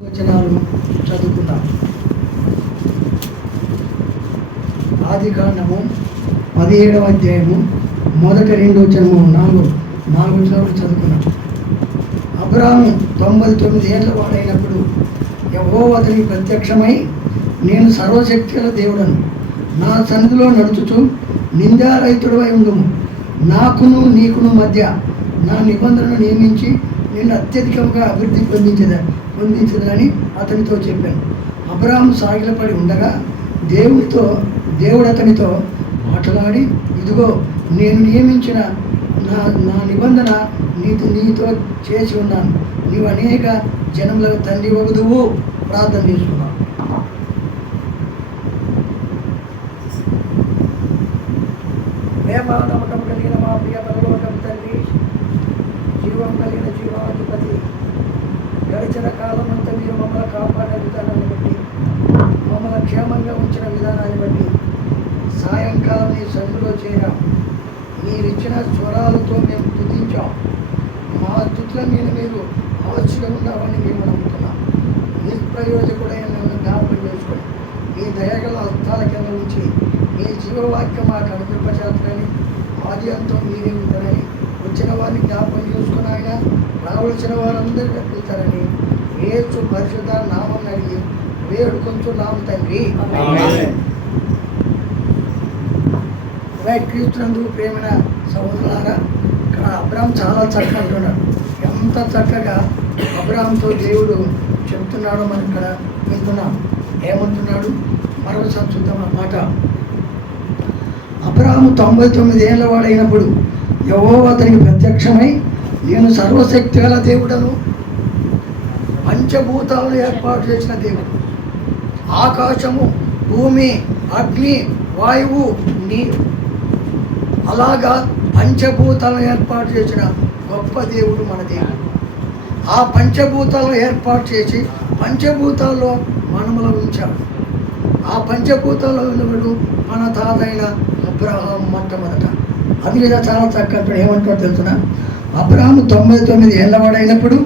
వచనాలు చదువుకుందాం. ఆదికాండము 17వ అధ్యాయము మొదటి 2 వచనము 4 వచనాలు చదువుకున్నాం. అబ్రాహాము 99 ఏళ్ల వాడైనప్పుడు యెహోవా అతనికి ప్రత్యక్షమై, నేను సర్వశక్తిగల దేవుడను, నా సన్నిధిలో నడుచుచు నిందారహితుడవై ఉండుము, నాకును నీకును మధ్య నా నిబంధనను నియమించి నిన్ను అత్యధికంగా అభివృద్ధి పొందించదని అతనితో చెప్పాను. అబ్రాహాము సాగిలపడి ఉండగా దేవుడు అతనితో మాట్లాడి, ఇదిగో నేను నియమించిన నా నిబంధన నీతో చేసి ఉన్నాను, నీవు అనేక జనములకు తండ్రి వగుదువు. ప్రార్థన చేసుకున్నాను. నమ్మకం కలిగిన మా ప్రియ పరలోకపు తండ్రి, జీవం కలిగిన జీవాధిపతి, గడిచిన కాలం అంతా మీరు మమ్మల్ని కాపాడే విధానాన్ని బట్టి, మమ్మల్ని క్షేమంగా ఉంచిన విధానాన్ని బట్టి సాయంకాలం నీ సన్నిధిలో చేరాం. మీరిచ్చిన స్వరాలతో మేము స్తుతించాం. మా స్తుతుల మీద మీరు ఆశగా ఉన్నామని మేము నమ్ముతున్నాం. నిష్ప్రయోజకుడైన నన్ను జ్ఞాపకం చేసుకొని మీ దయగల హస్తాల కింద ఉంచి మీ జీవవాక్యం మాకు అనుకరింపచేస్తారని, ఆది అంతం మీరే ఉంటారని, వచ్చిన వారిని జ్ఞాపకం చేసుకుని ఆయన రావలసిన వారందరూ రప్పిస్తారని యేసు పరిశుద్ధ నామం అడిగి వేడుకొంచున్నాము తండ్రి. రైట్. క్రీస్తునందు ప్రేమైన సహోదరులారా, ఇక్కడ అబ్రాహాము చాలా చక్కగా అంటున్నాడు. ఎంత చక్కగా అబ్రాహాముతో దేవుడు చెప్తున్నాడో మనం ఇక్కడ వింటున్నాం. ఏమంటున్నాడు మరోసారి చూద్దాం ఆ మాట. అబ్రాహాము 99 ఏళ్ల వాడైనప్పుడు యెహోవా అతనికి ప్రత్యక్షమై, నేను సర్వశక్తి గల దేవుడను, పంచభూతాలను ఏర్పాటు చేసిన దేవుడు, ఆకాశము, భూమి, అగ్ని, వాయువు, నీరు, అలాగా పంచభూతాలను ఏర్పాటు చేసిన గొప్ప దేవుడు మన దేవుడు. ఆ పంచభూతాలను ఏర్పాటు చేసి పంచభూతాల్లో మనములో ఉంచాడు. ఆ పంచభూతాల్లో ఉన్నవాడు మన తాత అయిన అబ్రహాము మొట్టమొదట. అది లేదా చాలా చక్కగా ఏమంటాడో తెలుసునా? అబ్రహాము 99 ఏళ్ల వాడైనప్పుడు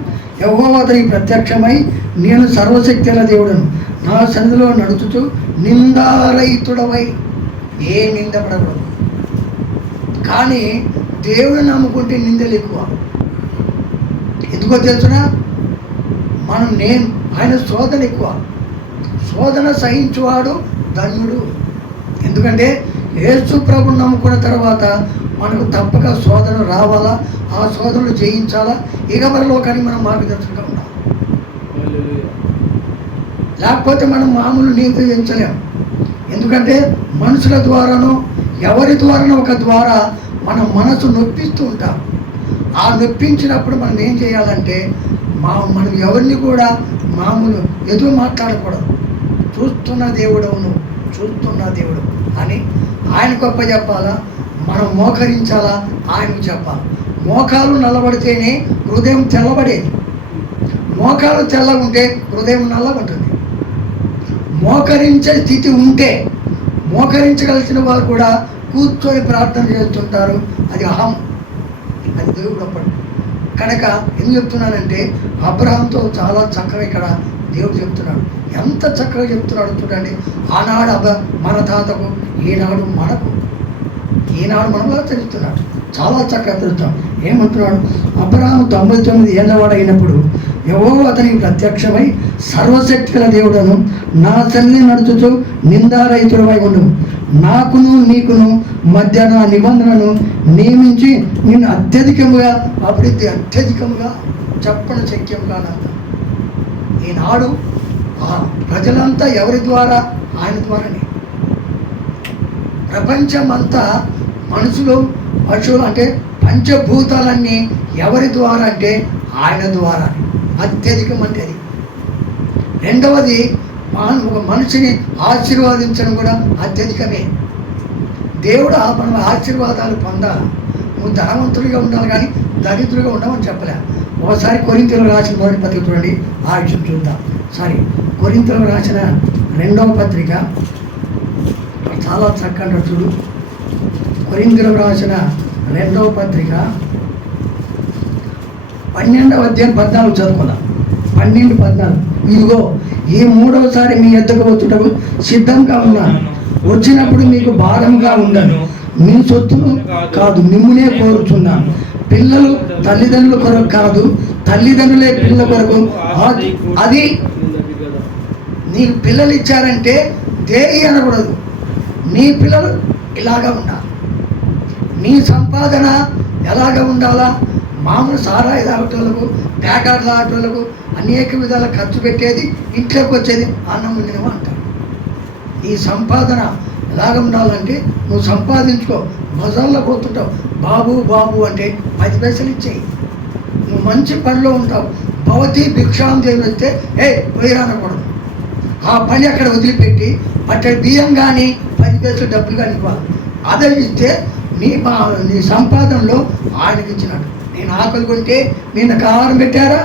యెహోవా అతనికి ప్రత్యక్షమై, నేను సర్వశక్తి గల దేవుడను, నా సన్నిధిలో నడుచుతూ నిందారహితుడవై, ఏ నింద పడకూడదు. కానీ దేవుడు నమ్ముకుంటే నిందలు ఎక్కువ. ఎందుకో తెలుసునా? ఆయన శోధన ఎక్కువ. శోధన సహించువాడు ధన్యుడు. ఎందుకంటే యేసు ప్రభువుని నమ్ముకున్న తర్వాత మనకు తప్పక శోధన రావాలా, ఆ శోధనలు జయించాలా, ఇక మరలోకానికి మనం మార్గదర్శకంగా ఉండాలి. లేకపోతే మనం మామూలు నీతి ఎంచలేం. ఎందుకంటే మనుషుల ద్వారానో ఎవరి ద్వారానో ఒక ద్వారా మన మనసు నొప్పిస్తూ ఉంటాం. ఆ నొప్పించినప్పుడు మనం ఏం చేయాలంటే మనం ఎవరిని కూడా మామూలు ఎదురు మాట్లాడకూడదు. చూస్తున్న దేవుడు, నువ్వు చూస్తున్న దేవుడు అని ఆయన గొప్ప చెప్పాలా, మనం మోకరించాలా, ఆయనకు చెప్పాలి. మోకాలు నల్లబడితేనే హృదయం తెల్లబడేది. మోకాలు తెల్లగా ఉంటే హృదయం నల్లగా ఉంటుంది. మోకరించే స్థితి ఉంటే, మోకరించగలిసిన వారు కూడా కూర్చొని ప్రార్థన చేస్తుంటారు. అది అహం, అది దేవుడు అప్పటి. కనుక ఏం చెప్తున్నానంటే అబ్రహాముతో చాలా చక్కగా ఇక్కడ దేవుడు చెప్తున్నాడు. ఎంత చక్కగా చెప్తున్నాడు చూడండి. ఆనాడు మన తాతకు, ఈనాడు మనకు, ఈనాడు మనలా తెలుస్తున్నాడు. చాలా చక్కగా తెలుస్తాం. ఏమంటున్నాడు? అబ్రహాము 99 ఏళ్ల వాడైనప్పుడు యెహోవా అతనికి ప్రత్యక్షమై, సర్వశక్తి గల దేవుడను, నా సన్నిధిని నడుచుచు నిందారహితుడవై ఉండుము, నాకును నీకును మధ్య నా నిబంధనను నియమించి నిన్ను అత్యధికంగా అత్యధికంగా చెప్పడం శక్యంగా అర్థం. ఈనాడు ప్రజలంతా ఎవరి ద్వారా? ఆయన ద్వారానే. ప్రపంచమంతా మనుషులు, పశువులు అంటే పంచభూతాలన్నీ ఎవరి ద్వారా అంటే ఆయన ద్వారా. అత్యధికం అంటే అది. రెండవది, ఒక మనిషిని ఆశీర్వాదించడం కూడా అత్యధికమే. దేవుడు మనం ఆశీర్వాదాలు పొందాలి. నువ్వు ధనవంతుడిగా ఉండాలి కానీ దరిద్రుడిగా ఉండమని చెప్పలే. ఒకసారి కొరింథీయులకు రాసిన మొదటి పత్రిక చూడండి, ఆ విషయం చూద్దాం. కొరింథీయులకు రాసిన 2వ పత్రిక చాలా చక్కగా చూడు. కొరింథీయులకు రాసిన 2వ పత్రిక 12వ అధ్యాయం 14 చదువుకున్నాం. 12:14 ఇదిగో ఈ మూడవసారి మీ ఎద్దకు వచ్చుటకు సిద్ధంగా ఉన్నాను. వచ్చినప్పుడు మీకు భారంగా ఉండను. మీ సొత్తును కాదు మిమ్మునే కోరుచున్నాను. పిల్లలు తల్లిదండ్రుల కొరకు కాదు, తల్లిదండ్రులే పిల్లల కొరకు. అది నీకు పిల్లలు ఇచ్చారంటే దేహి అనకూడదు. నీ పిల్లలు ఇలాగా ఉండాలి. నీ సంపాదన ఎలాగ ఉండాలా? మామూలు సారాయి తాగటోళ్ళకు, ప్యాకాట్ తాగటోళ్ళకు అనేక విధాల ఖర్చు పెట్టేది, ఇంట్లోకి వచ్చేది అన్నం వండినవా అంటారు. ఈ సంపాదన ఎలాగ ఉండాలంటే నువ్వు సంపాదించుకో. బజార్లో పోతుంటావు, బాబు బాబు అంటే 10 పైసలు ఇచ్చేయి. నువ్వు మంచి పనిలో ఉంటావు. భవతి భిక్షాం దేవుడు వస్తే పోయిరానకూడదు. ఆ పని అక్కడ వదిలిపెట్టి అక్కడ బియ్యం కానీ 10 పైసలు డబ్బులు కానీ ఇవ్వాలి. అదే ఇస్తే నీ సంపాదనలో ఆయనకి ఇచ్చినట్టు. నేను ఆకలి కొంటే నేను నాకు ఆహారం పెట్టారా?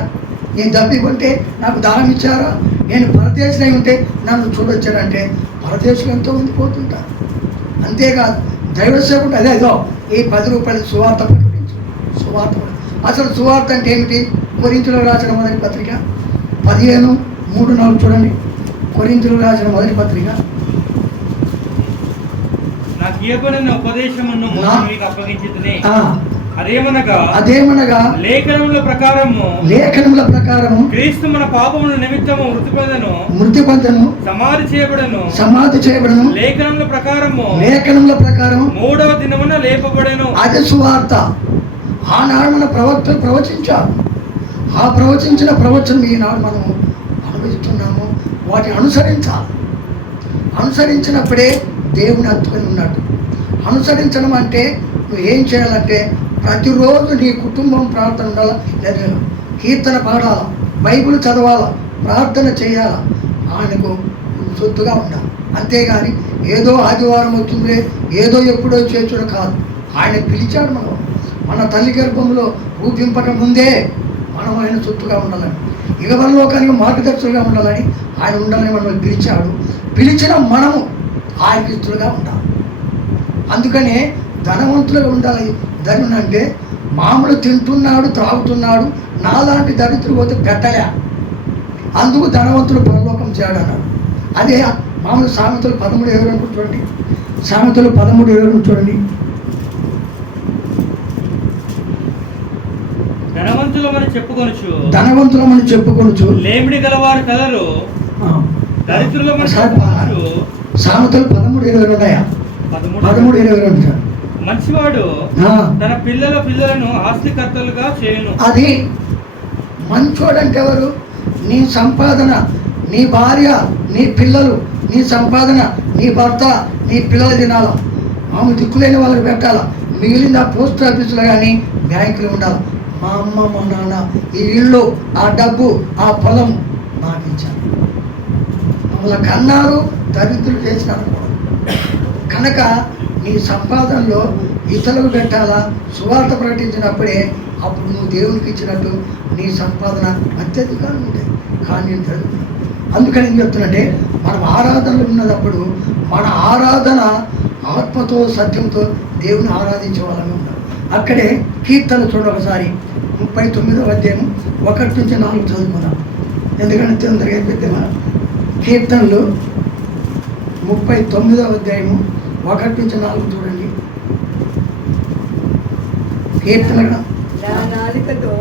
నేను దప్పి కొంటే నాకు దానం ఇచ్చారా? నేను పరదేశం ఉంటే నన్ను చూడొచ్చారంటే పరదేశం ఎంతో మంది పోతుంటారు. అంతేకాదు దైవ సేవకుడు అదేదో ఈ 10 రూపాయల సువార్త ప్రకటించు. సువార్త అసలు సువార్త అంటే ఏమిటి? కొరింథీయులకు రాసిన మొదటి పత్రిక 15:3-4 చూడండి. కొరింథీయులకు రాసిన మొదటి పత్రిక. నాకు ఇవ్వబడిన ఉపదేశమును మీకు అప్పగించుటనే. అదేమనగా లేఖనముల ప్రకారము క్రీస్తు మన పాపముల నిమిత్తము మృతి పొందెను, సమాధి చేయబడను. లేఖనముల ప్రకారము మూడవ దినమున లేపబడెను. అది సువార్త. ఆనాడు మన ప్రవక్తలు ప్రవచించారు. ఆ ప్రవచించిన ప్రవచనం ఈనాడు మనము అనుభవిస్తున్నాము. వాటిని అనుసరించాలి. అనుసరించినప్పుడే దేవుని హత్తుకొని ఉన్నట్టు. అనుసరించడం అంటే నువ్వు ఏం చేయాలంటే ప్రతిరోజు నీ కుటుంబం ప్రార్థన ఉండాలా, లేదా కీర్తన పాడాలా, బైబిల్ చదవాలా, ప్రార్థన చేయాలా, ఆయనకు సొత్తుగా ఉండాలి. అంతేగాని ఏదో ఆదివారం అవుతుందే, ఏదో ఎప్పుడో చేర్చడం కాదు. ఆయన పిలిచాడు. మన తల్లి గర్భంలో రూపింపక ముందే మనం ఆయన సొత్తుగా ఉండాలని, ఇగవరలోకానికి మార్గదర్శకులుగా ఉండాలని ఆయన ఉండాలని మనల్ని పిలిచాడు. పిలిచిన మనము ఆయనకి ఇష్టలుగా ఉండాలి. అందుకనే ధనవంతులుగా ఉండాలి. ధనుడు అంటే మామూలు తింటున్నాడు, త్రాగుతున్నాడు, నాలాంటి దరిద్రుడు పోతే పెట్టలే, అందుకు ధనవంతుడు పరలోకం చేయడన్నాడు. అదే మామూలు సామెతలు 13:22 చూడండి. సామెతలు 13:22 చూడండి. ధనవంతులమని చెప్పుకొనుచు లేమిడి గలవారు కలరు, దరిద్రులమని సామెతలు 13:22 ఉన్నాయా? 13:22. మంచివాడు తన పిల్లలను ఆస్తికర్తలుగా చేయను. అది మంచోడు అంటే ఎవరు? నీ సంపాదన, నీ భార్య, నీ పిల్లలు, నీ సంపాదన, నీ భర్త, నీ పిల్లలు తినాల. మామూలు దిక్కులేని వాళ్ళకి పెట్టాల. మిగిలిన పోస్ట్ ఆఫీసులో కానీ బ్యాంకులు ఉండాలి. మా అమ్మ మా నాన్న ఈ ఇల్లు, ఆ డబ్బు, ఆ పొలం నాకు ఇచ్చారు. మమ్మల్ని కన్నారు, దరిద్రులు చేసినారు. కనుక నీ సంపాదనలో ఇతరులకు పెట్టాలా, సువార్త ప్రకటించినప్పుడే అప్పుడు నువ్వు దేవునికి ఇచ్చినట్టు నీ సంపాదన అత్యధికంగా ఉంటాయి. కానీ అందుకని ఏం చెప్తున్నట్టే, మనం ఆరాధనలు ఉన్నప్పుడు మన ఆరాధన ఆత్మతో సత్యంతో దేవుని ఆరాధించే వాళ్ళమే ఉండాలి. అక్కడే కీర్తన చూడ ఒకసారి 39వ అధ్యాయం 1-4 చదువుకున్నాం. ఎందుకంటే తొందరగా అయిపోతే మనం కీర్తనలు 39వ అధ్యాయము 1-4 చూడండి. కీర్తనగా నా నాలుకతో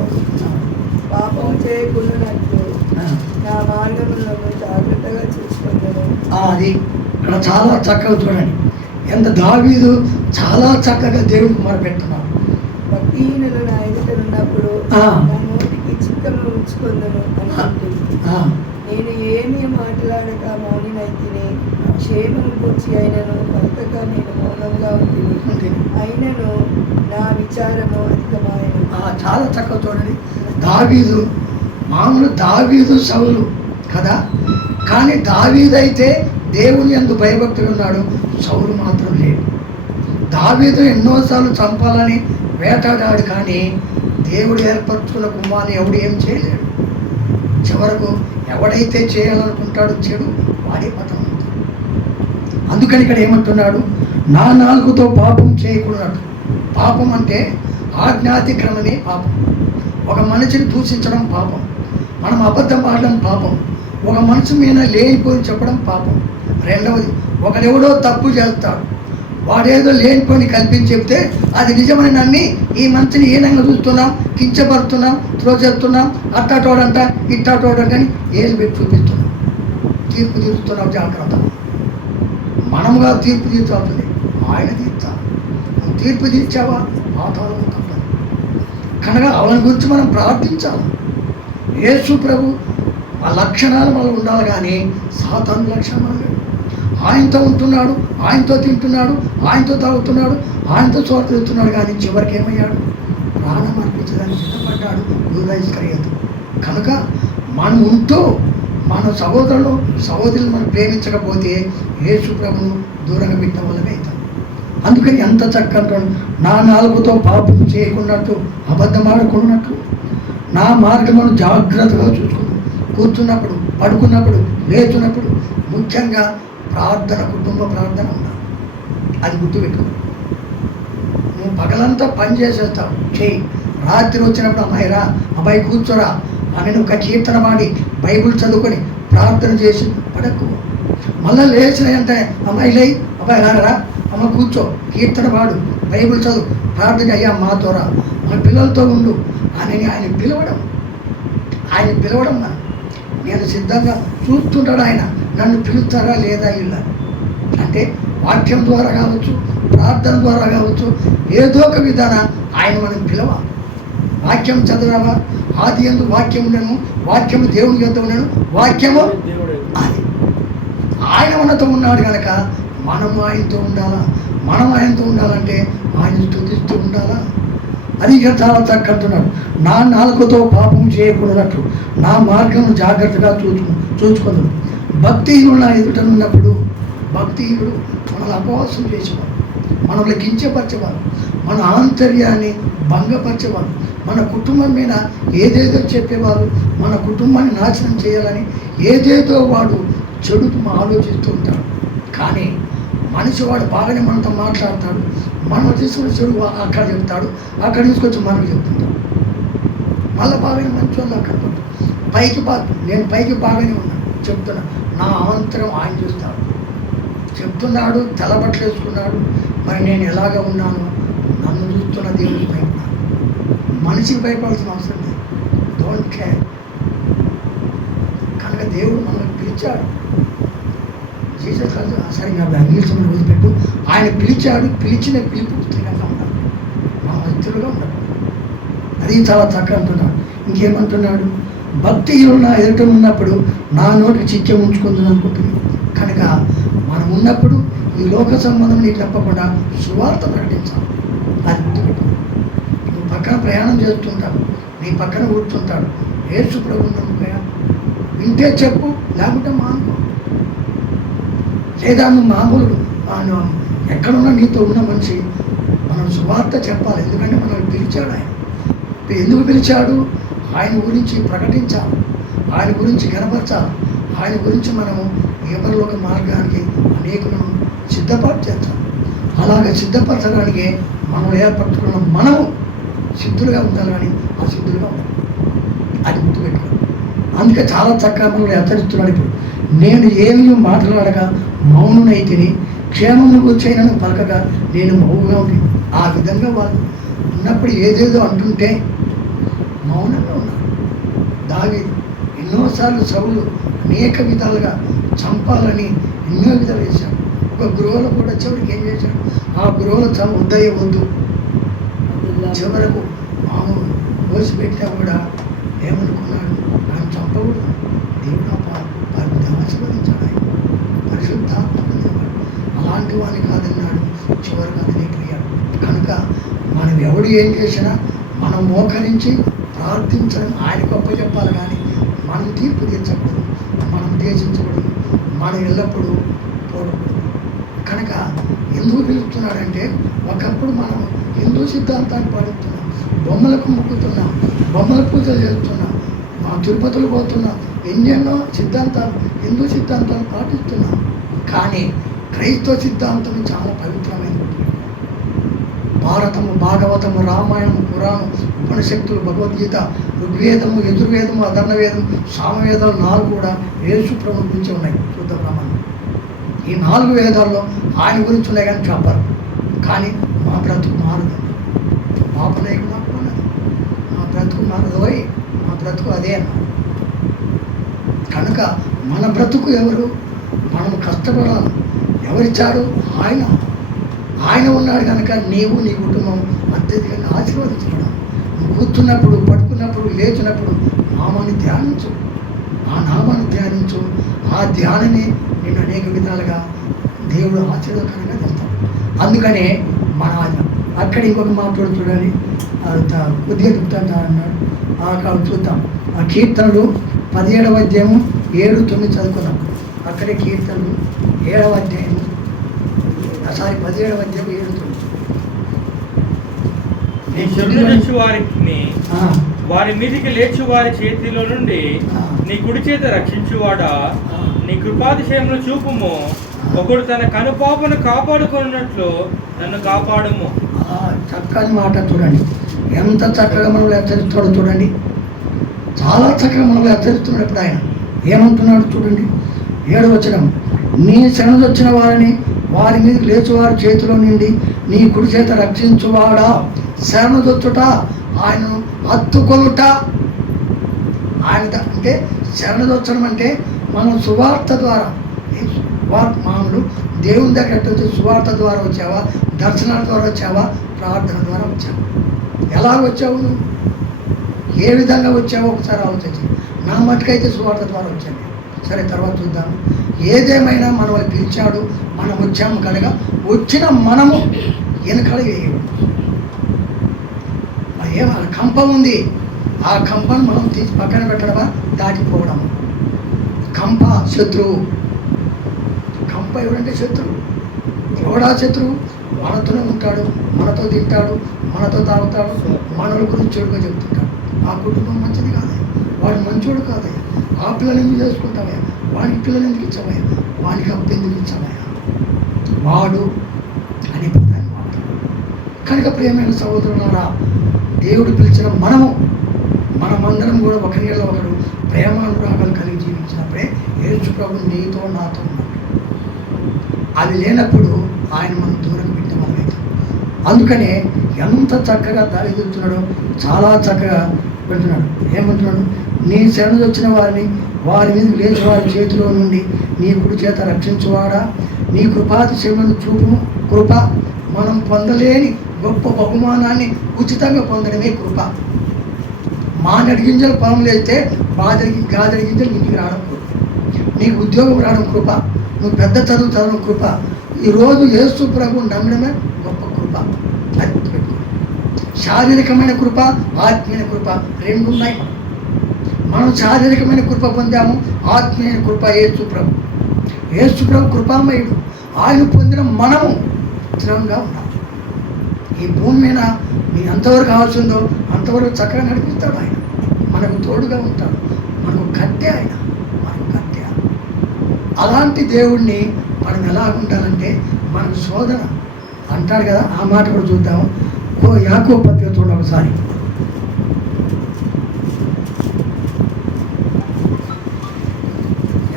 పాపం చేయకున్నట్లు నా మార్గములను జాగ్రత్తగా చూసుకుంటాను. అది ఇక్కడ చాలా చక్కగా చూడండి. ఎంత దావీదు చాలా చక్కగా దేవుడికి మొరపెడుతున్నాడు. భక్తిహీనులు నా ఎదుట ఉన్నప్పుడు నా నోటికి చిక్కము ఉంచుకుందును అనుకుంటుంది. నేను ఏమీ మాట్లాడక మౌనినైతిని, క్షేమము గురించి అయినను భర్తగా నేను మౌనంగా ఉంటుంది. అయినను నా విచారము అధికమాయను. చాలా చక్కగా చూడండి. దావీదు మామూలు దావీదు సౌలు కదా, కానీ దావీదైతే దేవుని యందు భయభక్తులు ఉన్నాడు, సౌలు మాత్రం లేడు. దావీదు ఎన్నోసార్లు చంపాలని వేటాడాడు, కానీ దేవుడు ఏర్పరచుకున్న కుమారుని ఎవడు ఏం చేయలేడు. చివరకు ఎవడైతే చేయాలనుకుంటాడో చెడు వాడే పతనం. అందుకని ఇక్కడ ఏమంటున్నాడు? నా నాలుగుతో పాపం చేయకూడదు. పాపం అంటే ఆజ్ఞాతిక్రమమే పాపం. ఒక మనిషిని దూషించడం పాపం. మనం అబద్ధం ఆడడం పాపం. ఒక మనిషి మీద లేనిపోయి చెప్పడం పాపం. రెండవది, ఒకడెవడో తప్పు చేస్తాడు, వాడేదో లేనిపోయి కల్పించి చెప్తే అది నిజమని నమ్మి ఈ మనిషిని హీనంగా చూస్తున్నాం, కించపడుతున్నాం, త్రోచేస్తున్నాం, అట్టాటోడంట ఇట్టాటోడంట అని ఏళ్ళు పెట్టి చూపిస్తున్నాం, తీర్పు తీరుస్తున్నాం. జాగ్రత్త. మనముగా తీర్పు తీర్చాల్సింది ఆయన తీర్చాలి. నువ్వు తీర్పు తీర్చావా పాతాళం తప్పదు. కనుక వాళ్ళ గురించి మనం ప్రార్థించాలి. యేసు ప్రభు ఆ లక్షణాలు మనకు ఉండాలి, కానీ సాతాను లక్షణాలు లేవు. ఆయనతో ఉంటున్నాడు, ఆయనతో తింటున్నాడు, ఆయనతో తాగుతున్నాడు, ఆయనతో చోట తెస్తున్నాడు, కానీ చివరికి ఏమయ్యాడు? ప్రాణం అర్పించడానికి సిద్ధపడ్డాడు యూదా ఇస్కరియోతు. కనుక మనం ఉంటూ మన సహోదరులు మనం ప్రేమించకపోతే యేసు ప్రభును దూరంగా పెట్టడం వల్లనే అవుతాం. అందుకని ఎంత చక్కగా నా నాలుగుతో పాపం చేయకున్నట్టు, అబద్ధం ఆడకున్నట్లు నా మార్గమును జాగ్రత్తగా చూసుకున్నాను. కూర్చున్నప్పుడు, పడుకున్నప్పుడు, లేచున్నప్పుడు ముఖ్యంగా ప్రార్థన, కుటుంబ ప్రార్థన ఉండాలి. అది గుర్తుపెట్టుకో. నువ్వు పగలంతా పని చేసేస్తావు, చెయ్యి. రాత్రి వచ్చినప్పుడు అమ్మాయి రా, అబ్బాయి కూర్చోరా అని నువ్వు ఒక కీర్తన పాడి బైబిల్ చదువుకొని ప్రార్థన చేసి పడకు. మళ్ళీ లేచిన వెంటనే అమ్మాయి లేయి, అబ్బాయి రారా, అమ్మ కూర్చో, కీర్తన పాడు, బైబిల్ చదువు, ప్రార్థన అయ్యా మాతో రా, మన పిల్లలతో ఉండు అని ఆయన పిలవడం నేను సిద్ధంగా చూస్తుంటాడు. ఆయన నన్ను పిలుస్తారా లేదా ఇల్లు అంటే వాక్యం ద్వారా కావచ్చు, ప్రార్థన ద్వారా కావచ్చు, ఏదో ఒక విధాన ఆయన మనం పిలవాలి. వాక్యం చదివావా? ఆది యందు వాక్యం ఉండను, వాక్యము దేవుని యొద్ద ఉండను, వాక్యము అది ఆయన మనతో ఉన్నాడు కనుక మనం ఆయనతో ఉండాలా. మనం ఆయనతో ఉండాలంటే ఆయన స్తుతిస్తూ ఉండాలా. అది ఇక చాలా చక్కట్టున్నాడు. నా నాలుకతో పాపం చేయకూడనట్లు నా మార్గం జాగ్రత్తగా చూసుకుందాం. భక్తిహీనుడు నా ఎదుట ఉన్నప్పుడు, భక్తిహీనుడు మనల్ని అపవాసం చేసేవాడు, మనల్ని కించపరిచేవాడు, మన ఆంతర్యాన్ని భంగపరిచేవాడు, మన కుటుంబం మీద ఏదేదో చెప్పేవారు, మన కుటుంబాన్ని నాశనం చేయాలని ఏదేదో వాడు చెడు ఆలోచిస్తూ ఉంటాడు. కానీ మనిషి వాడు బాగానే మనతో మాట్లాడతాడు, మనం తీసుకుని చెడు అక్కడ చెప్తాడు, అక్కడ తీసుకొచ్చి మనకు చెప్తుంటాడు. మళ్ళీ బాగానే మంచి వాళ్ళు అక్కడ నేను పైకి బాగానే ఉన్నాను చెప్తున్నా, నా అవంతరం ఆయన చూస్తాడు. చెప్తున్నాడు, తెల్లబట్టలు వేసుకున్నాడు, మరి నేను ఎలాగ ఉన్నాను, నన్ను చూస్తున్న దేవుడికి భయపడాలి. మనిషికి భయపడాల్సిన అవసరం లేదు. Don't care. కనుక దేవుడు మనల్ని పిలిచాడు. జీసస్ సరిగ్గా ఇంగ్లీష్ మనం వదిలిపెట్టు. ఆయన పిలిచాడు, పిలిచిన పిలుపు స్థిరంగా ఉండాలి, మన వ్యక్తులుగా ఉండాలి. అది చాలా చక్కగా అంటున్నాడు. ఇంకేమంటున్నాడు? భక్తిహీనుడు నా ఎదుట ఉన్నప్పుడు నా నోటికి చిక్కే ఉంచుకుంటుంది అనుకుంటుంది. కనుక మనం ఉన్నప్పుడు ఈ లోక సంబంధం నీకు చెప్పకుండా సువార్త ప్రకటించాలి. అది గుర్తుపెట్టు. నువ్వు పక్కన ప్రయాణం చేస్తుంటాడు, నీ పక్కన కూర్చుంటాడు, యేసు ప్రభువు ప్రయాణం వింటే చెప్పు, లేకుంటే మానుకో. లేదా నువ్వు మామూలు ఎక్కడున్నా నీతో ఉన్న మనిషి మనం సువార్త చెప్పాలి. ఎందుకంటే మనల్ని పిలిచాడు ఆయన. ఎందుకు పిలిచాడు? ఆయన గురించి ప్రకటించాలి, ఆయన గురించి కనపరచాలి, ఆయన గురించి మనము ఎవరిలోక మార్గానికి అనేకులను సిద్ధపాటు చేస్తాం. అలాగే సిద్ధపరచడానికి మనం ఏర్పరచుకున్న మనము సిద్ధులుగా ఉండాలి, కానీ అసిద్ధులుగా ఉండాలి. అది గుర్తుపెట్టుకోవాలి. అందుకే చాలా చక్కగా మనల్ని హెచ్చరిస్తున్నాడు. ఇప్పుడు నేను ఏమీ మాట్లాడక మౌనునైతిని, క్షేమము గురించైనను పలకగా నేను మౌనంగా ఉంది. ఆ విధంగా వాళ్ళు ఉన్నప్పుడు ఏదేదో అంటుంటే మౌనంగా ఉన్నారు. దావీదు ఎన్నోసార్లు సౌలు అనేక విధాలుగా చంపాలని ఎన్నో విధాలు చేశాడు. ఒక గృహలో కూడా చివరికి ఏం చేశాడు? ఆ గృహలో వద్దు చివరకు మామూలు కోసి పెట్టినా కూడా ఏమనుకున్నాడు? ఆయన చంపకూడదు, దేవుడు ఆశీర్వదించాడు, ఆయన పరిశుద్ధాత్మ పొందేవాడు. అలాంటి వాడిని కాదన్నాడు, చివరికి అది నీకయ్యాడు. కనుక మనం ఎవడు ఏం చేసినా మనం మోకరించి ప్రార్థించడం ఆయన గొప్ప చెప్పాలి, కానీ మనం తీర్పు తీర్చకూడదు, మనం దేశించకూడదు, మనం ఎల్లప్పుడూ పోడకూడదు. కనుక ఎందుకు పిలుస్తున్నాడంటే, ఒకప్పుడు మనం హిందూ సిద్ధాంతాన్ని పాటిస్తున్నాం, బొమ్మలకు మొక్కుతున్నాం, బొమ్మల పూజలు చేస్తున్నాం, మా తిరుపతులు పోతున్నాం, ఎన్నెన్నో సిద్ధాంతాలు, హిందూ సిద్ధాంతాలు పాటిస్తున్నాం. కానీ క్రైస్తవ సిద్ధాంతం చాలా పవిత్రమైనది. భారతము, భాగవతము, రామాయణము, పురాణం, ఉపనిషత్తులు, భగవద్గీత, ఋగ్వేదము, యజుర్వేదము, అధర్వవేదం, సామవేదాలు 4 కూడా యేసు ప్రభు గురించి ఉన్నాయి. శుద్ధ బ్రాహ్మణం ఈ 4 వేదాల్లో ఆయన గురించి ఉన్నాయి కానీ చెప్పరు. కానీ మా బ్రతుకు మారదు. పాపలేక మాకు ఉన్నది, మా బ్రతుకు మారదోయ్, మా బ్రతుకు అదే అన్న. కనుక మన బ్రతుకు ఎవరు? మనం కష్టపడాలి. ఎవరిచ్చాడు? ఆయన. ఆయన ఉన్నాడు కనుక నీవు, నీ కుటుంబం అత్యధికంగా ఆశీర్వదించబడాలి. నువ్వు కూర్చున్నప్పుడు, పడుకున్నప్పుడు, లేచినప్పుడు నామాన్ని ధ్యానించు. ఆ నామాన్ని ధ్యానించు. ఆ ధ్యానమే నేను అనేక విధాలుగా దేవుడు ఆశీర్వదకరంగా చేస్తాడు. అందుకనే మన అక్కడ ఇంకొక మాట చూడాలి, కొద్దిగా చెప్తాను అన్నాడు. అక్కడ చూద్దాం. ఆ కీర్తనలు 17వ అధ్యాయము 7, 9 చదువుకున్నాం. అక్కడే కీర్తనలు 7వ అధ్యాయం 17వ అధ్యాయం 7, 9. నీ శరణు వారిని వారి మీదికి లేచు వారి చేతిలో నుండి నీ కుడి చేత రక్షించువాడా, నీ కృపాతిశయములు చూపుము. ఒకడు తన కనుపాపను కాపాడుకున్నట్లు నన్ను కాపాడుము. చక్కని మాట చూడండి, ఎంత చక్కగా మనల్ని హెచ్చరిస్తాడో చూడండి. చాలా చక్కగా మనల్ని హెచ్చరిస్తున్నాడు. ఇప్పుడు ఆయన ఏమంటున్నాడు చూడండి. 7వ వచనం, నీ శరణు వచ్చిన వారిని వారి మీద లేచు వారి చేతిలో నుండి నీ కుడి చేత రక్షించువాడా. శరణుదొచ్చుట, ఆయన హత్తుకొనుట. ఆయన అంటే శరణుదొచ్చడం అంటే మనం సువార్త ద్వారా, మామూలు దేవుని దగ్గర వచ్చి సువార్త ద్వారా వచ్చావా, దర్శనాల ద్వారా వచ్చావా, ప్రార్థన ద్వారా వచ్చావా? ఎలా వచ్చావు నువ్వు? ఏ విధంగా వచ్చావో ఒకసారి ఆలోచించి. నా మటుకైతే సువార్త ద్వారా వచ్చాను. సరే, తర్వాత చూద్దాము. ఏదేమైనా మనం పిలిచాడు, మనం వచ్చాము కనుక వచ్చిన మనము వెనకడ వేయడు. ఏమన్నా కంపం ఉంది, ఆ కంపను మనం తీసి పక్కన పెట్టడమా, దాటిపోవడము. కంప శత్రువు. కంప ఎవడంటే శత్రువు. ఎవడా శత్రువు? మనతోనే ఉంటాడు, మనతో తింటాడు, మనతో తాగుతాడు, మనల గురించి చెడుగా చెప్తుంటాడు. ఆ కుటుంబం మంచిది కాదయ్యా, వాడు మంచోడు కాదయ్యా, ఆ పిల్లలు ఎందుకు చేసుకుంటావయ్యా, వాడికి పిల్లలు ఎందుకు ఇచ్చావయ్యా, వాడికి అప్పు ఎందుకు ఇచ్చావయ్యా, వాడు అని పదాన్ని వాడతాడు. కనుక ప్రియమైన సహోదరులారా, దేవుడు పిలిచిన మనమందరం కూడా ఒకరిలో ఒకరు ప్రేమానురాగాలు కలిగి జీవించినప్పుడే యేసు ప్రభు నీతో నాతో ఉన్నాడు. అది లేనప్పుడు ఆయన మనం దూరం పెట్టి మనమైతే. అందుకనే ఎంత చక్కగా దారితీస్తున్నాడో చాలా చక్కగా పెడుతున్నాడు. ఏమంటున్నాడు? నీ శరణు వచ్చిన వారిని వారి మీద లేచి వారి చేతిలో నుండి నీ కుడి చేత రక్షించువాడా, నీ కృపాతిశయములను చూపుము. కృప మనం పొందలేని గొప్ప బహుమానాన్ని ఉచితంగా పొందడమే కృప. మానడి గింజలు పొలం లేస్తే గాదరి గింజలు ఇంటికి రావడం కృప. నీకు ఉద్యోగం రావడం కృప. నువ్వు పెద్ద చదువు చదవడం కృప. ఈరోజు యేసు ప్రభు నమ్మడమే గొప్ప కృప. అది గుర్తుపెట్టుకో. శారీరకమైన కృప, ఆత్మీయ కృప రెండు ఉన్నాయి. మనం శారీరకమైన కృప పొందాము, ఆత్మీయ కృప యేసు ప్రభు. యేసు ప్రభు కృపామయుడు. ఆయన పొందిన మనము స్థిరంగా ఉన్నాం. ఈ భూమి మీద మీకు ఎంతవరకు కావాల్సిందో అంతవరకు చక్కగా నడిపిస్తాడు ఆయన. మనకు తోడుగా ఉంటాడు. మనకు కట్టే ఆయన, మనకు కట్టే. అలాంటి దేవుడిని మనం ఎలా ఉంటానంటే మనకు శోధన అంటాడు కదా, ఆ మాట కూడా చూద్దాము. యాకోబు పత్రిక చూడండి ఒకసారి.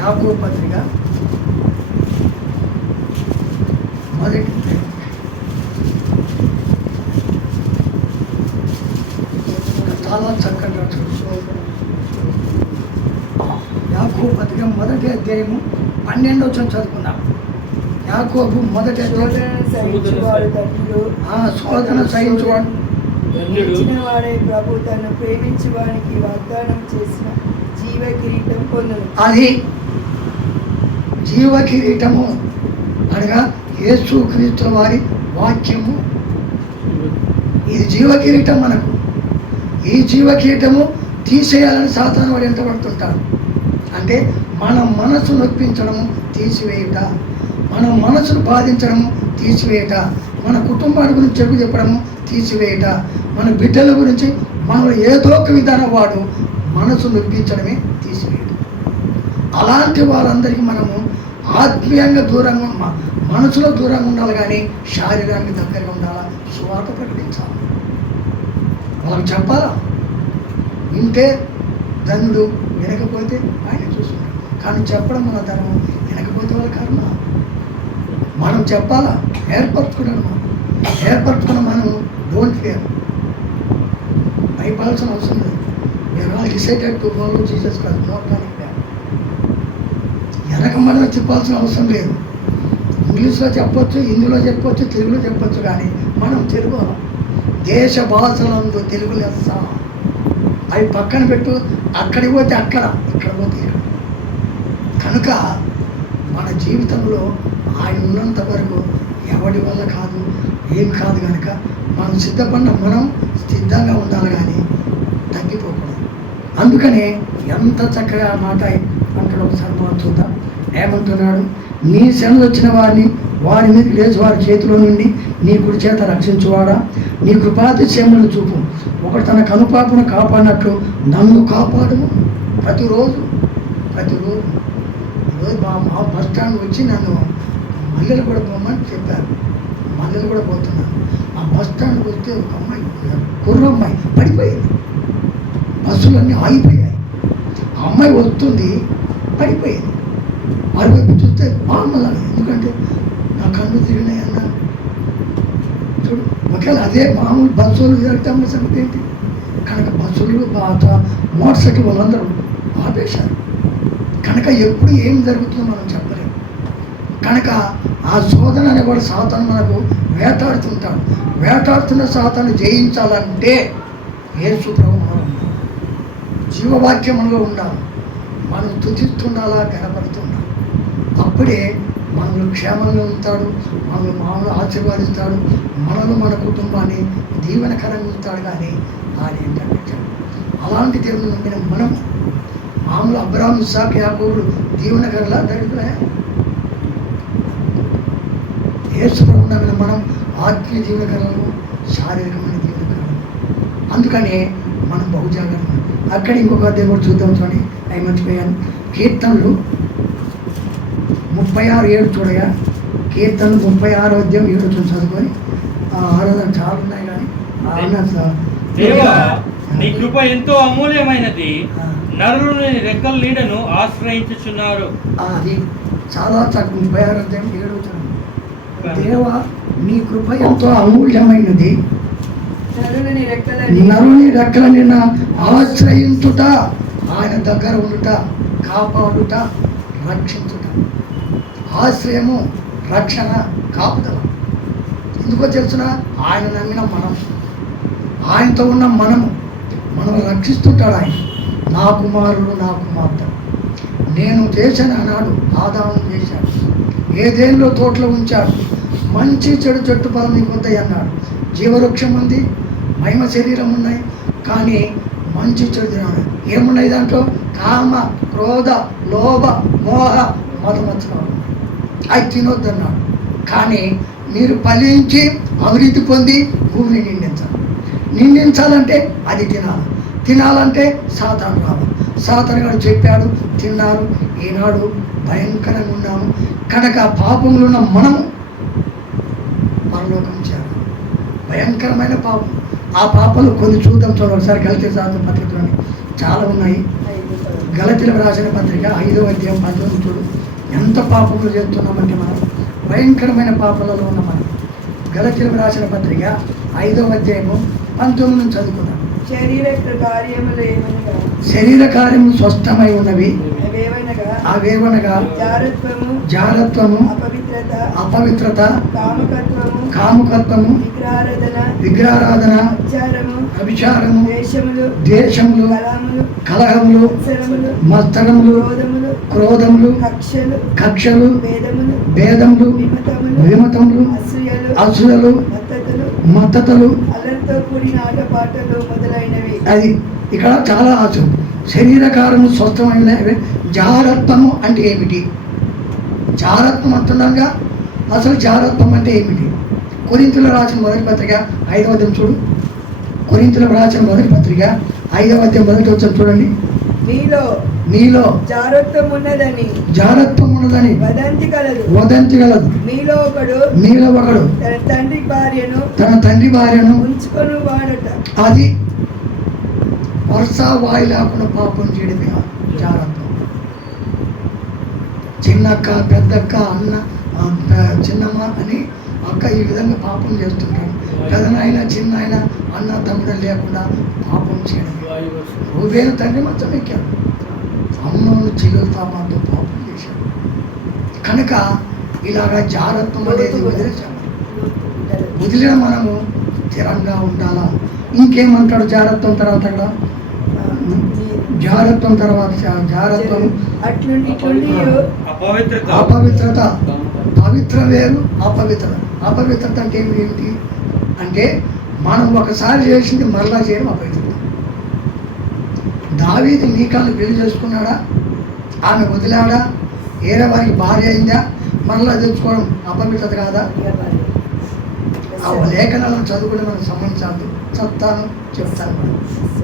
యాకోబు పత్రిక మొదటి చాలా చక్కగా యాకోబు పత్రిక మొదటి అధ్యాయము 12వ వచనం చదువుకుందాం. యాకోబు మొదటి అధ్యాయం. శోధన సహించువాడు వాడే ప్రభు తను ప్రేమించి వానికి వాగ్దానం చేసిన జీవ కిరీటం పొందను. అది జీవ కిరీటము అనగా యేసు క్రీస్తు వారి వాక్యము. ఇది జీవ కిరీటం మనకు. ఈ జీవ కిరీటము తీసేయాలని సాతాను వాడు ఎంత పడుతుంటాడు అంటే మన మనసు నొప్పించడము, తీసివేయుట, మన మనసును బాధించడము, తీసివేయట, మన కుటుంబాల గురించి చెడు చెప్పడము, తీసివేయట, మన బిడ్డల గురించి మనం ఏదో ఒక విధానం వాడు మనసు నొప్పించడమే తీసివేయట. అలాంటి వాళ్ళందరికీ మనము ఆత్మీయంగా దూరంగా, మనసులో దూరంగా ఉండాలి, కానీ శారీరానికి దగ్గరగా ఉండాలా, సువార్త ప్రకటించాలి. వాళ్ళకి చెప్పాలా. వింటే ధనుడు, వినకపోతే ఆయన చూస్తున్నాడు. కానీ చెప్పడం మన ధర్మం, వినకపోతే వాళ్ళ కర్మ. మనం చెప్పాలా, ఏర్పరచుకున్నాను. మనం డోంట్ ఫియర్, భయపడాల్సిన అవసరం లేదు. We are all decided to follow Jesus Christ, more than that. వెనక మనం చెప్పాల్సిన అవసరం లేదు. ఇంగ్లీష్లో చెప్పొచ్చు, హిందీలో చెప్పొచ్చు, తెలుగులో చెప్పొచ్చు, కానీ మనం తెలుగు దేశ భాషలందు తెలుగు లెస్స. అవి పక్కన పెట్టు, అక్కడికి పోతే అక్కడ, ఇక్కడ పోతే ఇక్కడ. కనుక మన జీవితంలో ఆయన ఉన్నంత వరకు ఎవడి వల్ల కాదు, ఏం కాదు. కనుక మనం సిద్ధపడిన మనం సిద్ధంగా ఉండాలి, కానీ తగ్గిపోకూడదు. అందుకనే ఎంత చక్కగా మాట అంటాడు. ఒకసారి మనం చూద్దాం. ఏమంటున్నాడు? నీ శరణు వచ్చిన వారి మీద లేచి వారి చేతిలో నుండి నీ కుడి చేత రక్షించువాడా, నీ కృపాతిశయములను చూపు. ఒకడు తన కనుపాపను కాపాడినట్లు నన్ను కాపాడుము. ప్రతిరోజు ఈరోజు మా బస్ స్టాండ్ వచ్చి నన్ను మల్లెలు కూడా పోమని చెప్పారు. మల్లెలు కూడా పోతున్నాను. ఆ బస్ స్టాండ్కి వస్తే ఒక అమ్మాయి, కుర్రమ్మాయి పడిపోయింది. బస్సులన్నీ ఆగిపోయాయి. ఆ అమ్మాయి వస్తుంది, పడిపోయింది. మరోవైపు చూస్తే బాగుండాలి, ఎందుకంటే నా కళ్ళు తిరిగినాయి అన్న. చూడు, ఒకవేళ అదే మామూలు బస్సులు జరుగుతామని సంగతి ఏంటి? కనుక బస్సులు మోటార్ సైకిల్ వాళ్ళందరూ ఆపేశారు. కనుక ఎప్పుడు ఏం జరుగుతుందో మనం చెప్పలేము. కనుక ఆ శోధన అనేవాడు సాతాను మనకు వేటాడుతుంటాడు. వేటాడుతున్న సాతాను జయించాలంటే యేసు ప్రభువు మనం ఉండాలి, జీవవాక్యం మనలో ఉండాలి, మనం తుతిస్తుండాలా, కనపడుతుండాలి. అప్పుడే మనల్ని క్షేమంగా ఉంటాడు, మనల్ని ఆశీర్వాదిస్తాడు, మనలో మన కుటుంబాన్ని దీవెనకరంగా ఉంచుతాడు. కానీ ఆయన ఏంటంటే అలాంటి దేవుని నమ్మిన మనం మామూలు అబ్రాహాము, ఇస్సాకు, యాకోబులు దీవెనకరలా దరిద్రలే. యేసు ప్రభువు నమ్మిన మనం ఆత్మీయ దీవెనకరము, శారీరకమైన దీవెనకరము. అందుకనే మనం బహుజాగ్రత్త. అక్కడ ఇంకొక దేవుడు చూద్దాం. చూడండి, అవి మర్చిపోయాను. కీర్తనలు 36:7 చూడగా, కీర్తనలు 36:7 చదువుకొని ఆరాధన చాలా ఉన్నాయి. కానీ దేవా, నీ కృప ఎంతో అమూల్యమైనది, నరులు నీ రెక్కల నీడను ఆశ్రయించుచున్నారు. అది చాలా చక్కగా 36:7. దేవా, నీ కృప ఎంతో అమూల్యమైనది, నరుని రెక్కల నిన్న ఆశ్రయించుట, ఆయన దగ్గర ఉండుట, కాపాడుట, రక్షించుట. ఆశ్రయము, రక్షణ, కాపుదల. ఎందుకో తెలుసిన? ఆయన నమ్మిన మనం, ఆయనతో ఉన్న మనల్ని రక్షిస్తుంటాడు ఆయన. నా కుమారుడు, నా కుమార్తె నేను చేశాను అన్నాడు. ఆదాము చేశాడు, ఏదేంలో తోటలో ఉంచాడు. మంచి చెడు చెట్టు ఫలం నీకు వద్దాయి అన్నాడు. జీవవృక్షం ఉంది, మహిమ శరీరం ఉన్నాయి, కానీ మంచి చెడు తినాలి. ఏమున్నాయి దాంట్లో? కామ, క్రోధ, లోభ, మోహ, మదమత్సరం. అవి తినొద్దన్నాడు. కానీ మీరు ఫలించి అభివృద్ధి పొంది భూమిని నిందించాలంటే అది తినాలంటే సాతాను రావాలి. సాతాను గారు చెప్పాడు, తిన్నారు. ఈనాడు భయంకరంగా ఉన్నాము. కనుక పాపంలో ఉన్న మనము పరలోకం చేయాలి. భయంకరమైన పాపం. ఆ పాపాలు కొన్ని చూద్దాం. ఒకసారి గలతీ రాసిన పత్రికలోని చాలా ఉన్నాయి. గలతీలకు రాసిన పత్రిక 5వ అధ్యాయం 19 చూడు. ఎంత పాపములు చేస్తున్నామంటే మనం భయంకరమైన పాపాలలో ఉన్న మనం. గలతీలకు రాసిన పత్రిక 5వ అధ్యాయము 19 నుంచి చదువుకున్నాం. శరీర కార్యము స్వస్థమై ఉన్నవి, అవేవనగా జారత్వము, అపవిత్రత, కాముకత్వము, విగ్రహారాధన, అభిచారము, ద్వేషములు, కలహములు, మత్సరములు, క్రోధములు, కక్షలు, భేదములు, విమతములు, అసూయలు, మత్తతలు. అది ఇక్కడ చాలా ఆచం. శరీరకారము స్వస్థమైన జారత్వము అంటే ఏమిటి? జారత్వం అంటున్నాగా, అసలు జారత్వం అంటే ఏమిటి? కొరింథీయులకు రాసిన మొదటి పత్రిక 5వ అధ్యాయం చూడు. కొరింథీయులకు రాసిన మొదటి పత్రిక 5వ అధ్యాయం 1వ వచనం చూడండి. మీలో జారత్వం ఉన్నదని వదంతి కలదు. మీలో ఒకడు తన తండ్రి భార్యను ఉంచుకొని వాడట. అది వరుస వాయి లేకుండా పాపం చేయడమే జాగ్రత్త. చిన్నక్క, పెద్దక్క, అన్న, చిన్నమ్మ అని అక్క ఈ విధంగా పాపం చేస్తుంటాడు. పెదనాయన, చిన్నాయన, అన్న, తమ్ముడు లేకుండా పాపం చేయడం. రూబేను తండ్రి మొత్తం ఎక్కాడు. అమ్మను చిల్లులు తాపాతో పాపం చేశాడు. కనుక ఇలాగా జాగ్రత్త అనేది వదిలేసాము. వదిలిన మనము స్థిరంగా ఉండాలా. ఇంకేమంటాడు జాగ్రత్త తర్వాత అక్కడ? జాగ్రత్తం తర్వాత జాగ్రత్తం అపవిత్రత. పవిత్ర వేరు, అపవిత్రత. అపవిత్రత అంటే ఏమిటి అంటే మనం ఒకసారి చేసింది మరలా చేయడం అపవిత్రత. దావీదు మీకాలు పెళ్లి చేసుకున్నాడా? ఆమె వదిలాడా? ఏరే వారికి భార్య అయిందా? మరలా తెచ్చుకోవడం అపవిత్రత కాదా? ఆ లేఖనాలను చదువుకుని మనం సంబంధించాలి. చెప్తాను.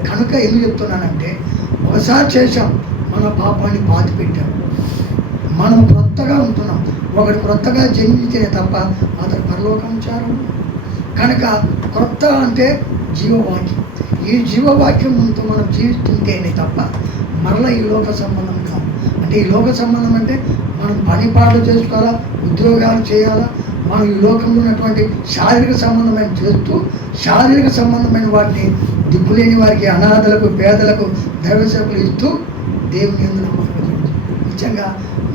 కనుక ఎందుకు చెప్తున్నానంటే ఒకసారి చేశాం, మన పాపాన్ని బాధి పెట్టాం. మనం క్రొత్తగా ఉంటున్నాం. ఒకటి క్రొత్తగా జన్మించే తప్ప అతను పరలోకం చారు. కనుక క్రొత్త అంటే జీవవాక్యం. ఈ జీవవాక్యం ముందు మనం జీవిస్తుంటేనే తప్ప మరలా ఈ లోక సంబంధం కాదు. అంటే ఈ లోక సంబంధం అంటే మనం పని పాటలు చేసుకోవాలా, ఉద్యోగాలు చేయాలా, మనం ఈ లోకంలో ఉన్నటువంటి శారీరక సంబంధమైన చేస్తూ శారీరక సంబంధమైన వాటిని దిక్కులేని వారికి, అనాథలకు, పేదలకు, దైవసేవకులు ఇస్తూ దేవుని యందు నమ్మకం. నిజంగా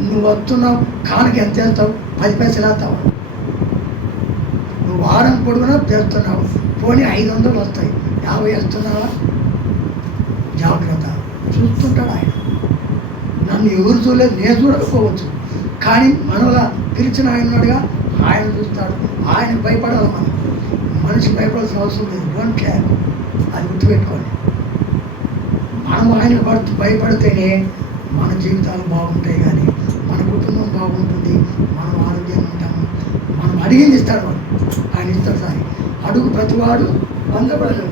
నువ్వు వస్తున్నావు, కానుక ఎంత వేస్తావు? 10 పైసలు వేస్తావు. నువ్వు వారం పొడుగునా చేస్తున్నావు, పోనీ 500 వస్తాయి, 50 వేస్తున్నావా? జాగ్రత్త. చూస్తుంటాడు ఆయన. నన్ను ఎవరు చూడలేదు, నేను చూడకపోవచ్చు, కానీ మనలా పిలిచిన ఆయన ఉన్నాడుగా, ఆయన చూస్తాడు. ఆయన భయపడాలి. మనం మనిషి భయపడాల్సిన అవసరం లేదు. Don't care. అది గుర్తుపెట్టుకోండి. మనం ఆయన భయపడితేనే మన జీవితాలు బాగుంటాయి, కానీ మన కుటుంబం బాగుంటుంది, మనం ఆరోగ్యంగా ఉంటాము. మనం అడిగింది ఇస్తాడు వాడు. ఆయన ఇస్తాడు. సారి అడుగు ప్రతివాడు పొందబడను,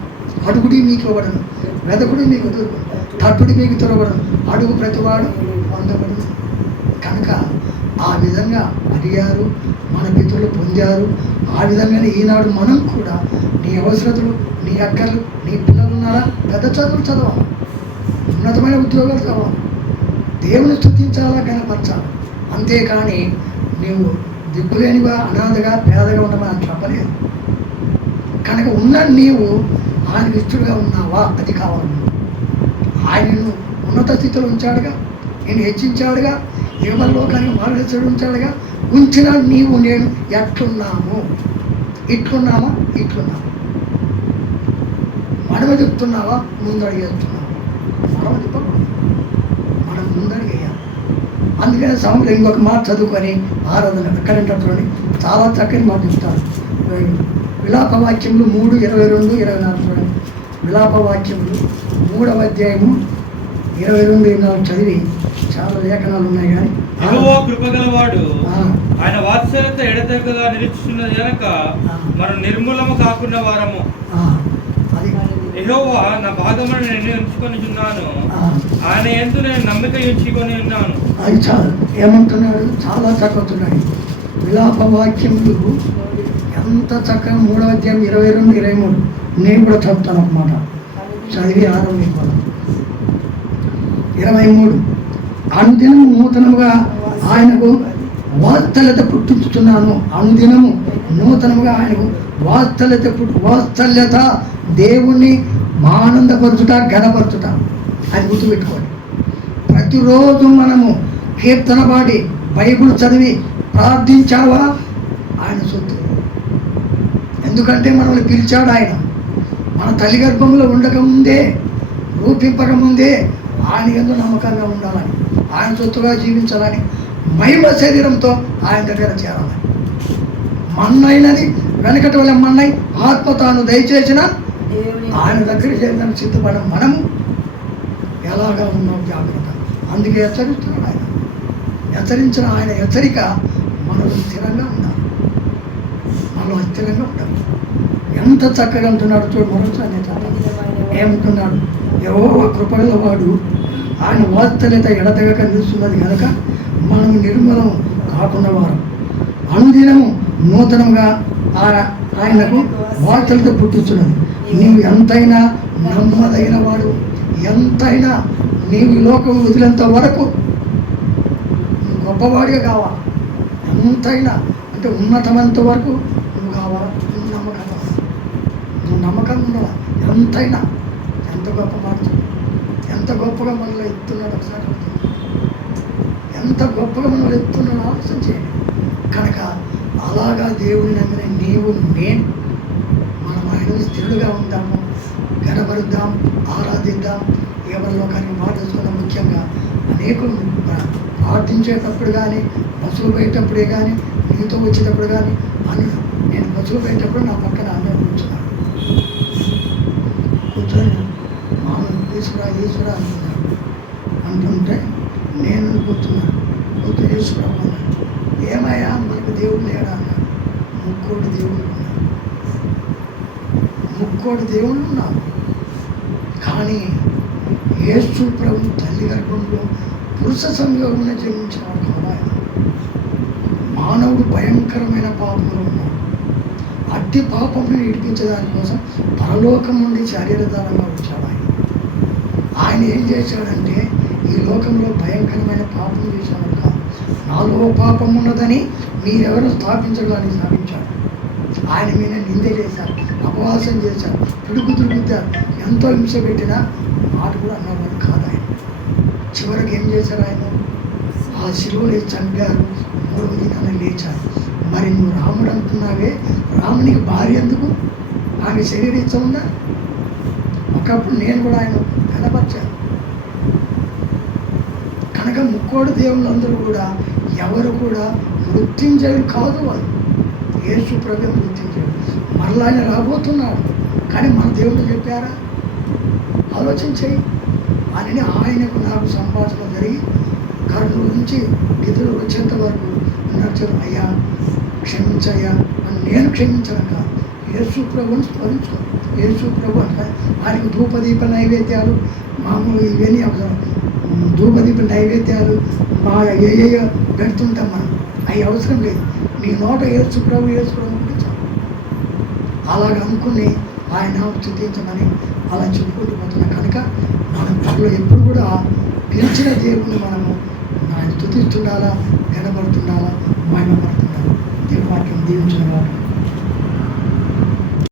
అడుగుడి మీకు ఇవ్వబడను, వెదకుడి మీకు దొరుకు, తట్టుడి మీకు తొరబడను, అడుగు ప్రతివాడు పొందబడను. కనుక ఆ విధంగా అడిగారు, మన పితరులు పొందారు. ఆ విధంగానే ఈనాడు మనం కూడా నీ అవసరతలు, నీ అక్కర్లు, నీ పిల్లలు ఉన్నారా, పెద్ద చదువులు చదవాలి, ఉన్నతమైన ఉద్యోగాలు చదవాలి, దేవుని స్తుతించాలా, కనపరచాలి. అంతేకాని నీవు దిక్కులేనివా, అనాథగా, పేదగా ఉండమని చెప్పలేదు. కనుక ఉన్న నీవు ఆయనకు ఇష్టడుగా ఉన్నావా, అది కావాలి. ఆయనను ఉన్నత స్థితిలో ఉంచాడుగా, నేను హెచ్చించాడుగా, యువలోకానికి మార్గదర్శకుడు ఉంచాడుగా. ఉంచిన నీవు నేను ఎట్లున్నాము, ఇట్లున్నామా, ఇట్లున్నాము. మనమ చెప్తున్నావా, ముందడిగేస్తున్నావా? మనమ చెప్పకూడదు, మనం ముందడిగేయాలి. అందుకనే సమయంలో ఇంకొక మాట చదువుకొని ఆరాధన ఎక్కడంటే చాలా చక్కని మాట చెప్తారు. విలాపవాక్యములు 3:22-24 చూడండి. విలాపవాక్యములు 3వ అధ్యాయము 22-24 చదివి చాలా లేఖనాలు ఉన్నాయి. కానీ యెహోవా కృపగలవాడు, ఆయన వాత్సల్యత ఎడతెగక నిలుచున్నది గనక మనం నిర్మూలము కాకుండా వారము. యెహోవా నా భాగమును నేను ఎంచుకొని ఉన్నాను, ఆయన యందు నేను నమ్మిక ఉంచుకొని ఉన్నాను. అది చాలు. ఏమంటున్నాడు? చాలా చక్కతున్నాడు. విలాపవాక్యములు ఎంత చక్కగా 3వ అధ్యాయం 22-23 నేను కూడా చదువుతాను అన్నమాట. చదివి ఆరంభించాలి. 23 అనుదినము నూతనముగా ఆయనకు వాత్సల్యత పుట్టించుతున్నాను. అనుదినము నూతనముగా ఆయనకు వాత్సల్యత, దేవుణ్ణి ఆనందపరచుట, ఘనపరచుట. అది గుర్తుపెట్టుకోండి. ప్రతిరోజు మనము కీర్తన పాడి, బైబిల్ చదివి ప్రార్థించావా, ఆయన సొత్తు. ఎందుకంటే మనల్ని పిలిచాడు ఆయన. మన తల్లి గర్భంలో ఉండకముందే, రూపింపకముందే ఆయన యందు నమ్మకంగా ఉండాలని, ఆయన సొత్తుగా జీవించాలని, మహిమ శరీరంతో ఆయన దగ్గర చేరాలని. మన్నైనది వెనకటి వల్ల మన్నై ఆత్మ తాను దయచేసిన ఆయన దగ్గర చేరడానికి సిద్ధపడ మనము ఎలాగా ఉన్నాం జాగ్రత్త. అందుకే హెచ్చరిస్తున్నాడు ఆయన. హెచ్చరించిన ఆయన హెచ్చరిక మనం స్థిరంగా ఉండాలి, మనం అస్థిరంగా ఉండాలి. ఎంత చక్కగా ఉంటున్నాడు చూడు. మరోసారి ఏమంటున్నాడు? యెహోవా కృపగలవాడు, ఆయన వాత్సల్యత ఎడతెగక నిలుస్తున్నది కనుక మనం నిర్మలం కాకుండా వారు. అనుదినము నూతనంగా ఆయనకు వార్తలతో పుట్టిస్తున్నది. నీవు ఎంతైనా నమ్మదగిన వాడు, ఎంతైనా నీవు ఈ లోకం వదిలేంత వరకు నువ్వు గొప్పవాడిగా కావాలి. ఎంతైనా అంటే ఉన్నతమంత వరకు నువ్వు కావాలా. నువ్వు నమ్మకంగా ఉండాలా. ఎంతైనా ఎంత గొప్ప మాట, ఎంత గొప్పగా మనలో ఎత్తున్నాడు ఒకసారి. ఎంత గొప్పగా మనలో ఎత్తున్నాడు ఆలోచన చేయండి. కనుక అలాగా దేవుని నమ్మిన నీవు నేను మనం ఆయన స్థిరుడుగా ఉంటాము, గనపరుద్దాం, ఆరాధిద్దాం. ఎవరిలో కానీ మాట ముఖ్యంగా అనేకులు ప్రార్థించేటప్పుడు కానీ, బస్సులు పోయేటప్పుడే కానీ, నీతో వచ్చేటప్పుడు కానీ అని నేను బస్సులు పోయేటప్పుడు నా పక్కన అన్న కూర్చున్నాను. కూర్చొని మామూలు ఈశ్వర అంటుంటే నేను కూర్చున్నాను. కూర్చొని ఈశ్వర అన్నాడు. ఏమయ్యా మనకు దేవుడు లేడా అన్నాడు. ముక్కోటి దేవుళ్ళు ఉన్నారు, ముక్కోటి దేవుళ్ళు ఉన్నారు. కానీ యేసు ప్రభు తల్లి గర్భంలో పురుష సంయోగంలో జన్మించినాడు కదా. మానవుడు భయంకరమైన పాపంలో ఉన్నాడు. అట్టి పాపంని విడిపించడాని కోసం పరలోకం నుండి శరీరధారంగా వచ్చాడు ఆయన. ఆయన ఏం చేశాడంటే ఈ లోకంలో భయంకరమైన పాపం చేశాడు కాదు, నాలో పాపం ఉన్నదని మీరెవరు స్థాపించడానికి స్థాపించాడు. ఆయన మీద నింద చేశారు, అపవాసం చేశారు, తిరుగుతారు, ఎంతో హింస పెట్టినా మాట కూడా అన్నవాడు కాదు ఆయన. చివరికి ఏం చేశారు ఆయన? ఆ శిలువలో చంపారు, 3వ దినాన లేచారు. మరి నువ్వు రాముడు అంటున్నావే, రామునికి భార్య ఎందుకు? ఆమె శరీరీచ్చ ఉందా? ఒకప్పుడు నేను కూడా ఆయన కనపరిచాను. కనుక ముక్కోడు దేవుళ్ళందరూ కూడా ఎవరు కూడా మృత్యుంజయుడు కాదు. వాళ్ళు యేసు ప్రభు మృత్యుంజయుడు. మరలా ఆయన రాబోతున్నాడు. కానీ మన దేవుడు చెప్పారా? ఆలోచన చేయి అని ఆయనకు నాకు సంభాషణ జరిగి కర్నూలు నుంచి నిధులు వచ్చేంత వరకు నడుచు, అయ్యా క్షమించయ్యా అని నేను క్షమించను కాదు, యేసు ప్రభుని స్మరించుకో. యేసు ప్రభు అంటే ఆయనకు ధూపదీప నైవేద్యాలు మామూలు ఇవన్నీ అవసరం. ధూపదీప నైవేద్యాలు మా ఏయో పెడుతుంటాం మనం, అవి అవసరం లేదు. నీ నోట యేసు ప్రభు అంటే చాలు. అలాగ అనుకుని ఆయన స్తుతించమని అలా చెప్పుకుంటూ పోతున్నాం. కనుక మనం త్వరలో ఎప్పుడు కూడా పిలిచిన దేవుని మనము ఆయన స్తుతిస్తుండాలా, గనపడుతుండాలా, మహిమపడుతుండాలా. దేవుని వాక్యం దీవించిన వాడు.